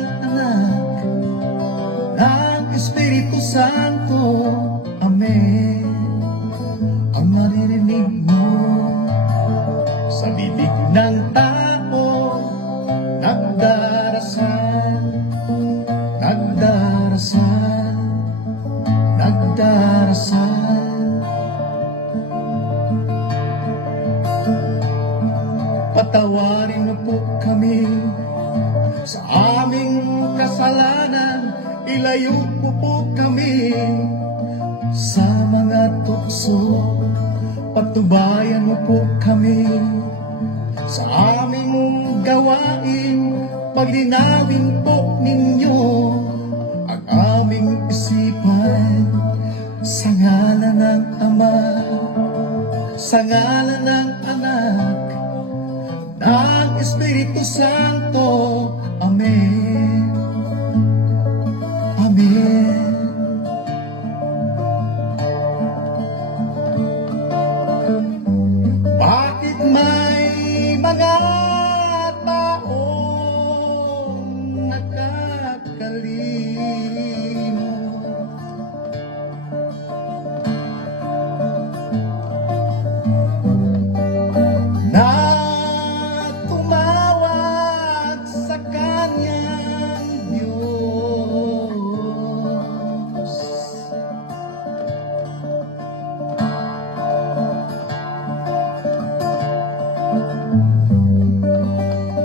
ng Anak, ng Espiritu Santo. Amen. Ang maririnig mo sa bibig ng tao, nagdarasal, nagdarasal, nagdarasal. Patawarin mo po kami sa aming kasalanan, ilayo mo po kami sa mga tukso. Patubayan mo po kami sa aming gawain, paglinawin po ninyo ang aming isipan. Sa ngalan ng Ama, sa ngalan ng Anak, ng Espiritu Santo. Amen. Amen. Bakit may mga taong nakakalimot? Na tumawag sa Kanyang Diyos.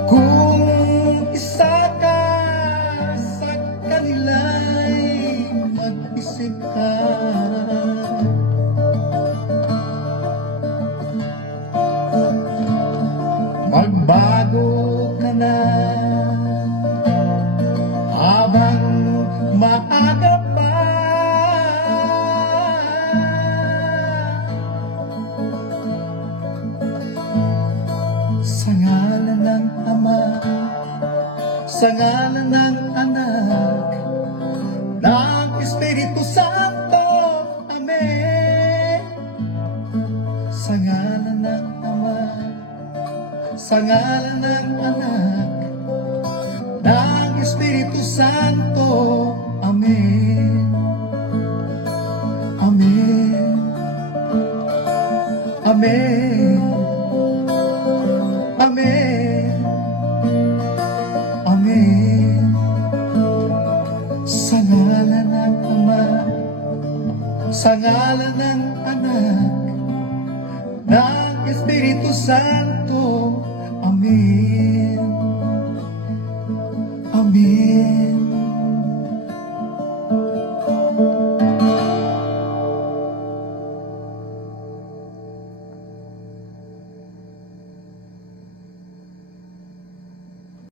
Kung isa ka sa kanila'y mag-isip ka, magbago ka na habang maaga pa. Sa ngalan ng Ama, sa ngalan ng Anak, ng Espiritu Santo. Amen. Sa ngalan ng Ama, sa ngalan ng Anak, ng Espiritu Santo. Amen. Amen. Amen. Amen. Amen. Sa ngalan ng Ama, sa ngalan ng Anak, ng Espiritu Santo. Amen.